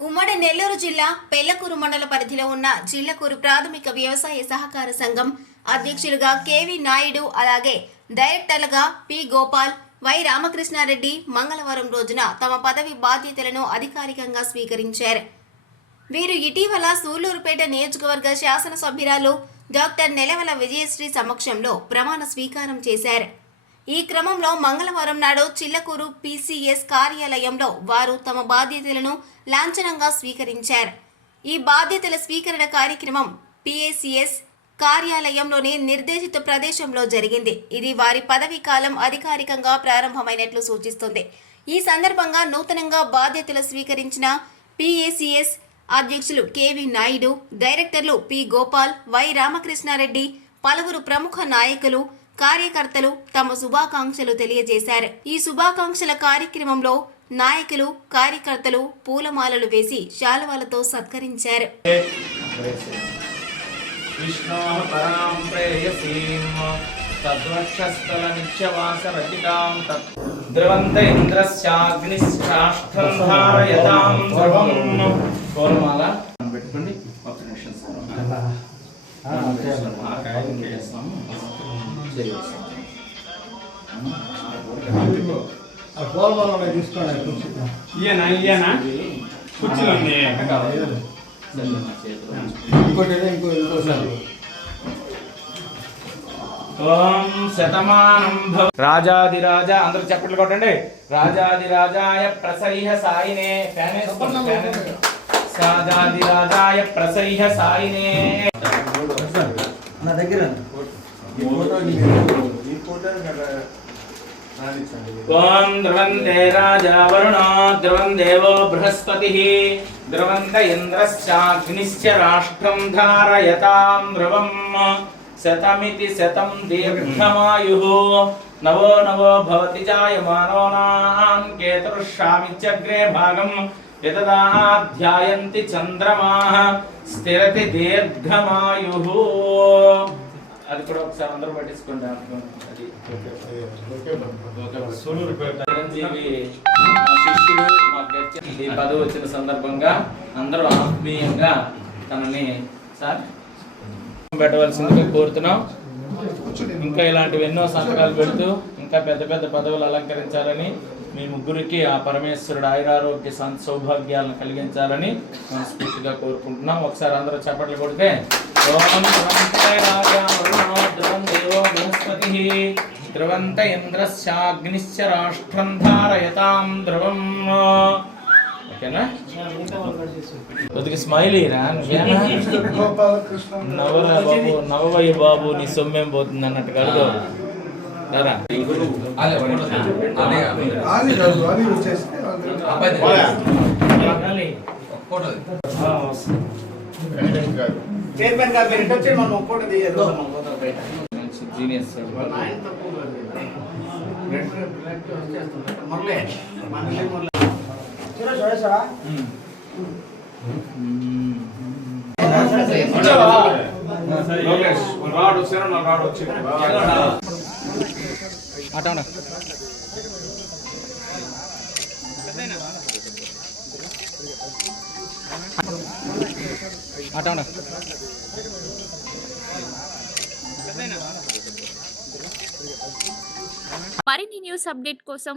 ఉమ్మడి నెల్లూరు జిల్లా పెళ్ళకూరు మండల పరిధిలో ఉన్న జిల్లకూరు ప్రాథమిక వ్యవసాయ సహకార సంఘం అధ్యక్షులుగా కెవి నాయుడు అలాగే డైరెక్టర్లుగా పి గోపాల్ వై రామకృష్ణారెడ్డి మంగళవారం రోజున తమ పదవి బాధ్యతలను అధికారికంగా స్వీకరించారు. వీరు ఇటీవల సూళ్ళూరుపేట నియోజకవర్గ శాసనసభ్యురాలు డాక్టర్ నెలవల విజయశ్రీ సమక్షంలో ప్రమాణ స్వీకారం చేశారు. ఈ క్రమంలో మంగళవారం నాడు చిల్లకూరు పీసీఎస్ కార్యాలయంలో వారు తమ బాధ్యతలను లాంఛనంగా స్వీకరించారు. ఈ బాధ్యతల స్వీకరణ కార్యక్రమం పిఏసిఎస్ కార్యాలయంలోని నిర్దేశిత ప్రదేశంలో జరిగింది. ఇది వారి పదవీ కాలం అధికారికంగా ప్రారంభమైనట్లు సూచిస్తుంది. ఈ సందర్భంగా నూతనంగా బాధ్యతలు స్వీకరించిన పిఏసిఎస్ అధ్యక్షులు కెవి నాయుడు డైరెక్టర్లు పి గోపాల్ వై రామకృష్ణారెడ్డి పలువురు ప్రముఖ నాయకులు కార్యకర్తలు తమ శుభాకాంక్షలు తెలియజేశారు. ఈ శుభాకాంక్షల కార్యక్రమంలో నాయకులు కార్యకర్తలు పూలమాలలు వేసి శాలువాలతో సత్కరించారు. విష్ణో ద్రవంత ఇంద్రస్యాగ్నిష్టాష్టం ధారయతాం ధ్రువం పెట్టుకోండి ఒక్క నిమిషం ఇంకోటి ఇంకో ఇంకోసారి ఓం శతమానం భవ రాజాదిరాజ అందరూ చప్పట్లు కొట్టండి. రాజాదిరాజాయ ప్రసరిహ సాయినే. రాజాదిరాజాయ ప్రసరిహ సాయినే. నా దగ్గర ఓం ధ్రువంతే రాజా వరుణో ధ్రువం దేవో బృహస్పతి. ధ్రువంత ఇంద్రశ్చాగ్నిశ్చ రాష్ట్రం ధారయతాం ధ్రువం. శతమితి శతం దీర్ఘమాయు. నవో నవో భవతి జాయమానో నాం కేతుర్షామిత్యగ్రే భాగం. యతదాధ్యాయంతి చంద్రమాః. స్థిరతి దీర్ఘమాయు. అది కూడా ఒకసారి అందరూ పట్టించుకోండి అది చిరంజీవి మా శిష్యుడు మాకు వచ్చి ఈ పదవి వచ్చిన సందర్భంగా అందరూ ఆత్మీయంగా తనని సార్ పెట్టవలసిందిగా కోరుతున్నాం. ఇంకా ఇలాంటివి ఎన్నో సంతకాలు పెడుతూ ఇంకా పెద్ద పెద్ద పదవులు అలంకరించాలని మీ ముగ్గురికి ఆ పరమేశ్వరుడు ఆయురారోగ్య సంత సౌభాగ్యాలను కలిగించాలని మనస్ఫూర్తిగా కోరుకుంటున్నాం. ఒకసారి అందరూ చప్పట్లు కొడితే ధ్రువంత ఇంద్రశ్చాగ్నిశ్చ రాష్ట్రం ధారయతాం ధ్రువం. ఓకేనా? కొద్దిగా స్మైల్ నవరా బాబు నవవయ్య బాబు నీ సొమ్మేం పోతుంది అన్నట్టుగా అడుగు చైర్మన్ గారు మీరు వచ్చి మనం ఒక్కోటి తీయదు జీనియస్ మురళి మురళి లోకేష్ రాడు మరిన్ని న్యూస్ అప్డేట్ కోసం